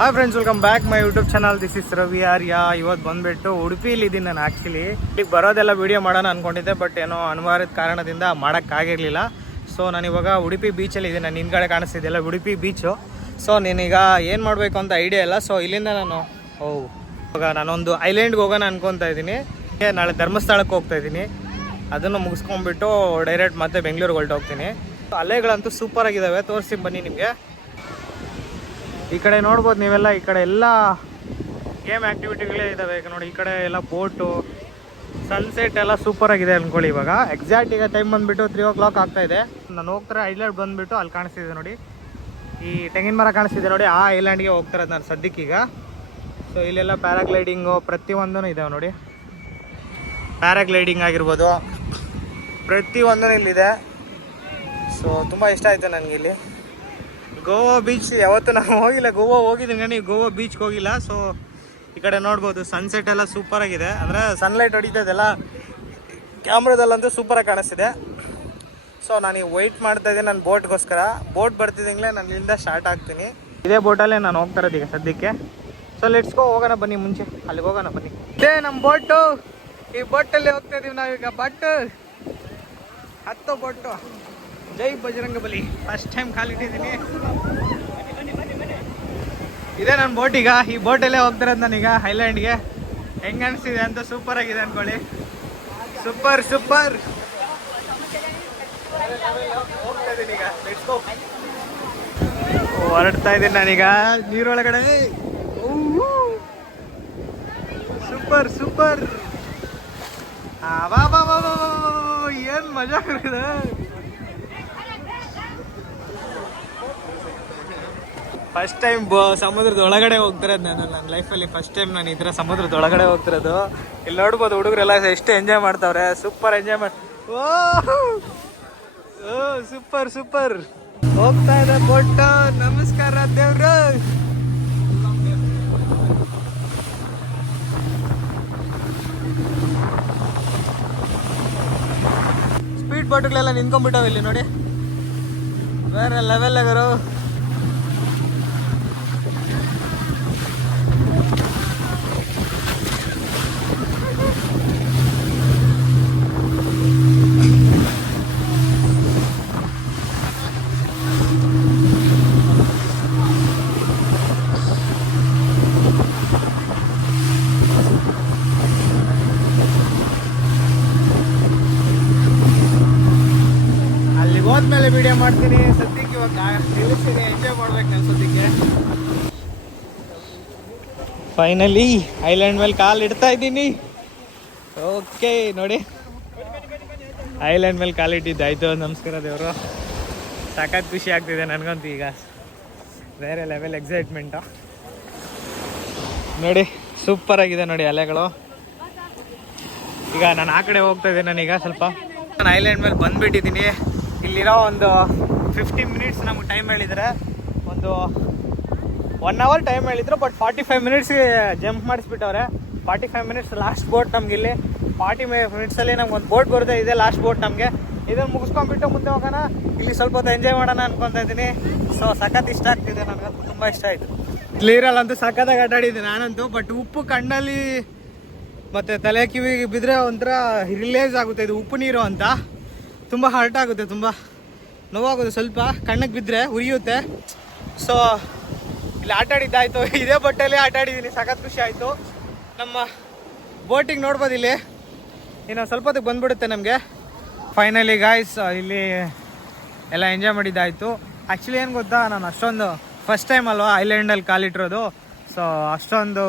Hi friends, welcome back my YouTube channel. This is Ravi Arya. ಇವತ್ತು ಬಂದುಬಿಟ್ಟು ಉಡುಪಿಲಿ ಇದ್ದೀನಿ ನಾನು. ಆ್ಯಕ್ಚುಲಿ ಈಗ ಬರೋದೆಲ್ಲ ವೀಡಿಯೋ ಮಾಡೋಣ ಅಂದ್ಕೊಂಡಿದ್ದೆ, ಬಟ್ ಏನೋ ಅನಿವಾರ್ಯದ ಕಾರಣದಿಂದ ಮಾಡೋಕ್ಕಾಗಿರಲಿಲ್ಲ. ಸೊ ನಾನಿವಾಗ ಉಡುಪಿ ಬೀಚಲ್ಲಿ ಇದ್ದೀನಿ. ನಾನು ಹಿಂದ್ಗಡೆ ಕಾಣಿಸ್ತಿದ್ದೆಲ್ಲ ಉಡುಪಿ ಬೀಚು. ಸೊ ನೀನೀಗ ಏನು ಮಾಡಬೇಕು ಅಂತ ಐಡಿಯಾ ಇಲ್ಲ. ಸೊ ಇಲ್ಲಿಂದ ಇವಾಗ ನಾನೊಂದು ಐಲ್ಯಾಂಡ್ಗೆ ಹೋಗೋಣ ಅನ್ಕೊತಾ ಇದ್ದೀನಿ. ನಾಳೆ ಧರ್ಮಸ್ಥಳಕ್ಕೆ ಹೋಗ್ತಾ ಇದ್ದೀನಿ. ಅದನ್ನು ಮುಗಿಸ್ಕೊಂಡ್ಬಿಟ್ಟು ಡೈರೆಕ್ಟ್ ಮತ್ತೆ ಬೆಂಗಳೂರಿಗೆ ಹೊರಟೋಗ್ತೀನಿ. ಅಲೆಗಳಂತೂ ಸೂಪರ್ ಆಗಿದ್ದಾವೆ, ತೋರಿಸ್ತೀನಿ ಬನ್ನಿ ನಿಮಗೆ. ಈ ಕಡೆ ನೋಡ್ಬೋದು ನೀವೆಲ್ಲ, ಈ ಕಡೆ ಎಲ್ಲ ಗೇಮ್ ಆ್ಯಕ್ಟಿವಿಟಿಗಳೇ ಇದ್ದಾವೆ. ಈಗ ನೋಡಿ, ಈ ಕಡೆ ಎಲ್ಲ ಬೋಟು, ಸನ್ಸೆಟ್ ಎಲ್ಲ ಸೂಪರ್ ಆಗಿದೆ ಅಂದ್ಕೊಳ್ಳಿ. ಇವಾಗ ಎಕ್ಸಾಕ್ಟ್ ಈಗ ಟೈಮ್ ಬಂದುಬಿಟ್ಟು 3 o'clock ಆಗ್ತಾ ಇದೆ. ನಾನು ಹೋಗ್ತಾರೆ ಐಲ್ಯಾಂಡ್ ಬಂದುಬಿಟ್ಟು ಅಲ್ಲಿ ಕಾಣಿಸ್ತಿದೆ ನೋಡಿ, ಈ ತೆಂಗಿನ ಮರ ಕಾಣಿಸ್ತಿದೆ ನೋಡಿ, ಆ ಐಲ್ಯಾಂಡ್ಗೆ ಹೋಗ್ತಾರದು ನಾನು ಸದ್ಯಕ್ಕೀಗ. ಸೊ ಇಲ್ಲೆಲ್ಲ ಪ್ಯಾರಾಗ್ಲೈಡಿಂಗು ಪ್ರತಿಯೊಂದೂ ಇದ್ದಾವೆ ನೋಡಿ. ಪ್ಯಾರಾಗ್ಲೈಡಿಂಗ್ ಆಗಿರ್ಬೋದು, ಪ್ರತಿಯೊಂದೂ ಇಲ್ಲಿದೆ. ಸೊ ತುಂಬ ಇಷ್ಟ ಆಯಿತು ನನಗೆ ಇಲ್ಲಿ. ಗೋವಾ ಬೀಚ್ ಯಾವತ್ತೂ ನಾವು ಹೋಗಿಲ್ಲ. ಗೋವಾ ಹೋಗಿದ್ದೀನಿ ನಾನು, ಗೋವಾ ಬೀಚ್ಗೆ ಹೋಗಿಲ್ಲ. ಸೊ ಈ ಕಡೆ ನೋಡ್ಬೋದು ಸನ್ಸೆಟ್ ಎಲ್ಲ ಸೂಪರಾಗಿದೆ. ಅಂದರೆ ಸನ್ಲೈಟ್ ಹೊಡಿತದೆಲ್ಲ ಕ್ಯಾಮ್ರಾದಲ್ಲಂತೂ ಸೂಪರಾಗಿ ಕಾಣಿಸ್ತಿದೆ. ಸೊ ನಾನು ವೆಯ್ಟ್ ಮಾಡ್ತಾ ಇದ್ದೀನಿ ನನ್ನ ಬೋಟ್ಗೋಸ್ಕರ. ಬೋಟ್ ಬರ್ತಿದ್ದಂಗೆ ನಾನು ಇಲ್ಲಿಂದ ಸ್ಟಾರ್ಟ್ ಆಗ್ತೀನಿ. ಇದೇ ಬೋಟಲ್ಲೇ ನಾನು ಹೋಗ್ತಾ ಇರೋದು ಈಗ ಸದ್ಯಕ್ಕೆ. ಸೊ ಲೆಟ್ಸ್ ಗೋ, ಹೋಗೋಣ ಬನ್ನಿ. ಮುಂಚೆ ಅಲ್ಲಿಗೆ ಹೋಗೋಣ ಬನ್ನಿ. ಇದೇ ನಮ್ಮ ಬೋಟು. ಈ ಬೋಟಲ್ಲಿ ಹೋಗ್ತಾ ಇದೀವಿ ನಾವೀಗ. ಬಟ್ ಹತ್ತು ಬೋಟು. ಜೈ ಬಜರಂಗ ಬಲಿ. ಫಸ್ಟ್ ಟೈಮ್ ಕಾಲಿಟ್ಟಿದ್ದೀನಿ. ಇದೇ ನನ್ನ ಬೋಟ್. ಈಗ ಈ ಬೋಟಲ್ಲೇ ಹೋಗ್ತಿರೋದು ನಾನೀಗ ಐಲ್ಯಾಂಡ್ಗೆ. ಹೆಂಗೆ ಅನಿಸ್ತಿದೆ ಅಂತ ಸೂಪರ್ ಆಗಿದೆ ಅಂದ್ಕೊಳ್ಳಿ. Super super. ಹೋಗ್ತಾ ಇದ್ದೀನಿ ಈಗ. Let's go. ಹೊರಡ್ತಾ ಇದ್ದೀನಿ ನಾನೀಗ ನೀರೊಳಗಡೆ. Super super. ಏನ್ ಮಜಾ ಇದೆ. ಫಸ್ಟ್ ಟೈಮ್ ಸಮುದ್ರದ ಒಳಗಡೆ ಹೋಗ್ತಿರೋದು ನಾನು. ನನ್ನ ಲೈಫಲ್ಲಿ ಫಸ್ಟ್ ಟೈಮ್ ನಾನು ಈ ಥರ ಸಮುದ್ರದ ಒಳಗಡೆ ಹೋಗ್ತಿರೋದು. ಇಲ್ಲಿ ನೋಡ್ಬೋದು ಹುಡುಗರೆಲ್ಲ ಎಷ್ಟು ಎಂಜಾಯ್ ಮಾಡ್ತಾವ್ರೆ. ಸೂಪರ್ ಎಂಜಾಯ್ ಮಾಡಿ. ಓ ಸೂಪರ್ ಸೂಪರ್. ಹೋಗ್ತಾ ಇದೆ ಬೋಟ್. ನಮಸ್ಕಾರ ದೇವ್ರು. ಸ್ಪೀಡ್ ಬೋಟ್ಗಳೆಲ್ಲ ನಿಂತ್ಕೊಂಡ್ಬಿಟ್ಟಾವೆ ಇಲ್ಲಿ ನೋಡಿ. ಬೇರೆ ಲೆವೆಲ್ ಆಗರು. ಹೋದ್ಮೇಲೆ ವಿಡಿಯೋ ಮಾಡ್ತೀನಿ. ಸದ್ಯಕ್ಕೆ ಇವಾಗ ನಿಲ್ಲಿಸ್ತೀನಿ. ಎಂಜಾಯ್ ಮಾಡ್ಬೇಕು ನಾನು ಸದ್ಯಕ್ಕೆ. ಫೈನಲಿ ಐಲ್ಯಾಂಡ್ ಮೇಲೆ ಕಾಲು ಇಡ್ತಾ ಇದ್ದೀನಿ. ಓಕೆ ನೋಡಿ, ಐಲ್ಯಾಂಡ್ ಮೇಲೆ ಕಾಲಿಟ್ಟಿದ್ದಾಯ್ತು. ನಮಸ್ಕಾರ ದೇವರು. ಸಾಕಾಗಿ ಖುಷಿ ಆಗ್ತಿದೆ ನನಗಂತೂ ಈಗ. ಬೇರೆ ಲೆವೆಲ್ ಎಕ್ಸೈಟ್ಮೆಂಟು ನೋಡಿ. ಸೂಪರ್ ಆಗಿದೆ ನೋಡಿ ಅಲೆಗಳು. ಈಗ ನಾನು ಆ ಕಡೆ ಹೋಗ್ತಾ ಇದ್ದೀನಿ. ನಾನೀಗ ಸ್ವಲ್ಪ ನಾನು ಐಲ್ಯಾಂಡ್ ಮೇಲೆ ಬಂದುಬಿಟ್ಟಿದ್ದೀನಿ. ಇಲ್ಲಿರೋ ಒಂದು 15 minutes ನಮಗೆ ಟೈಮ್ ಹೇಳಿದರೆ, ಒಂದು 1 hour ಟೈಮ್ ಹೇಳಿದ್ರು. ಬಟ್ 45 minutesಗೆ ಜಂಪ್ ಮಾಡಿಸ್ಬಿಟ್ಟವ್ರೆ. 45 minutes ಲಾಸ್ಟ್ ಬೋಟ್ ನಮ್ಗೆ. ಇಲ್ಲಿ 40 minutesಲ್ಲಿ ನಮ್ಗೆ ಒಂದು ಬೋಟ್ ಬರುತ್ತೆ. ಇದೆ ಲಾಸ್ಟ್ ಬೋಟ್ ನಮಗೆ. ಇದನ್ನು ಮುಗಿಸ್ಕೊಂಡ್ಬಿಟ್ಟು ಮುಂದೆ ಹೋಗೋಣ. ಇಲ್ಲಿ ಸ್ವಲ್ಪ ಹೊತ್ತು ಎಂಜಾಯ್ ಮಾಡೋಣ ಅನ್ಕೊತಾ ಇದ್ದೀನಿ. ಸೊ ಸಖತ್ ಇಷ್ಟ ಆಗ್ತಿದೆ ನನಗಂತೂ, ತುಂಬ ಇಷ್ಟ ಆಯಿತು. ಕ್ಲಿಯರಲ್ಲಂತೂ ಸಖತ್ತಾಗಿ ಆಟಾಡಿದ್ದೀನಿ ನಾನಂತೂ. ಬಟ್ ಉಪ್ಪು ಕಣ್ಣಲ್ಲಿ ಮತ್ತು ತಲೆ ಕಿವಿಗೆ ಬಿದ್ದರೆ ಒಂಥರ ರಿಲೇಸ್ ಆಗುತ್ತೆ. ಇದು ಉಪ್ಪು ನೀರು ಅಂತ ತುಂಬ ಹರ್ಟ್ ಆಗುತ್ತೆ, ತುಂಬ ನೋವಾಗುತ್ತೆ. ಸ್ವಲ್ಪ ಕಣ್ಣಿಗೆ ಬಿದ್ದರೆ ಉರಿಯುತ್ತೆ. ಸೊ ಇಲ್ಲಿ ಆಟಾಡಿದ್ದಾಯಿತು. ಇದೇ ಬಟ್ಟೆಯಲ್ಲಿ ಆಟಾಡಿದ್ದೀನಿ. ಸಖತ್ ಖುಷಿ ಆಯಿತು. ನಮ್ಮ ಬೋಟಿಗೆ ನೋಡ್ಬೋದು ಇಲ್ಲಿ ಇನ್ನು ಸ್ವಲ್ಪ ಹೊತ್ತಿಗೆ ಬಂದುಬಿಡುತ್ತೆ ನಮಗೆ. ಫೈನಲಿ ಗಾಯ್ಸ್ ಇಲ್ಲಿ ಎಲ್ಲ ಎಂಜಾಯ್ ಮಾಡಿದ್ದಾಯಿತು. ಆ್ಯಕ್ಚುಲಿ ಏನು ಗೊತ್ತಾ, ನಾನು ಅಷ್ಟೊಂದು ಫಸ್ಟ್ ಟೈಮ್ ಅಲ್ವಾ ಐಲ್ಯಾಂಡಲ್ಲಿ ಕಾಲಿಟ್ಟಿರೋದು. ಸೊ ಅಷ್ಟೊಂದು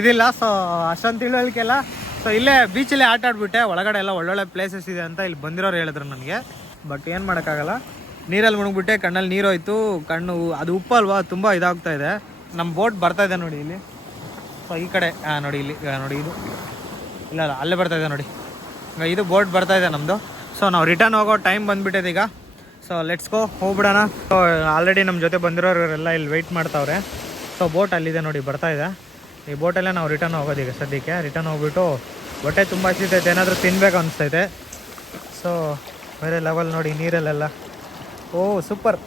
ಇದಿಲ್ಲ. ಸೊ ಅಷ್ಟೊಂದು ತಿಳುವಳಿಕೆಲ್ಲ. ಸೊ ಇಲ್ಲೇ ಬೀಚಲ್ಲೇ ಆಟ ಆಡ್ಬಿಟ್ಟೆ. ಒಳಗಡೆ ಎಲ್ಲ ಒಳ್ಳೊಳ್ಳೆ ಪ್ಲೇಸಸ್ ಇದೆ ಅಂತ ಇಲ್ಲಿ ಬಂದಿರೋರು ಹೇಳಿದ್ರು ನನಗೆ. ಬಟ್ ಏನು ಮಾಡೋಕ್ಕಾಗಲ್ಲ, ನೀರಲ್ಲಿ ಮುಳುಗ್ಬಿಟ್ಟೆ. ಕಣ್ಣಲ್ಲಿ ನೀರು ಹೋಯ್ತು. ಕಣ್ಣು ಅದು ಉಪ್ಪಲ್ವಾ, ತುಂಬ ಇದಾಗ್ತಾ ಇದೆ. ನಮ್ಮ ಬೋಟ್ ಬರ್ತಾಯಿದೆ ನೋಡಿ ಇಲ್ಲಿ. ಸೊ ಈ ಕಡೆ ನೋಡಿ, ಇಲ್ಲಿ ನೋಡಿ, ಇದು ಇಲ್ಲ ಅಲ್ಲೇ ಬರ್ತಾಯಿದೆ ನೋಡಿ. ಇದು ಬೋಟ್ ಬರ್ತಾಯಿದೆ ನಮ್ಮದು. ಸೊ ನಾವು ರಿಟರ್ನ್ ಹೋಗೋ ಟೈಮ್ ಬಂದುಬಿಟ್ಟಿದೆ ಈಗ. ಸೊ ಲೆಟ್ಸ್ ಗೋ, ಹೋಗ್ಬಿಡೋಣ. ಸೊ ಆಲ್ರೆಡಿ ನಮ್ಮ ಜೊತೆ ಬಂದಿರೋರೆಲ್ಲ ಇಲ್ಲಿ ವೆಯ್ಟ್ ಮಾಡ್ತಾವ್ರೆ. ಸೊ ಬೋಟ್ ಅಲ್ಲಿದೆ ನೋಡಿ, ಬರ್ತಾಯಿದೆ. ಈ ಬೋಟಲ್ಲೇ ನಾವು ರಿಟರ್ನ್ ಹೋಗೋದು ಈಗ ಸದ್ಯಕ್ಕೆ. ರಿಟರ್ನ್ ಹೋಗ್ಬಿಟ್ಟು ಹೊಟ್ಟೆ ತುಂಬ ಹಸಿತೈತೆ, ಏನಾದರೂ ತಿನ್ಬೇಕು ಅನಿಸ್ತೈತೆ. ಸೊ ಬೇರೆ ಲೆವೆಲ್ ನೋಡಿ ನೀರಲ್ಲೆಲ್ಲ. ಓ ಸೂಪರ್.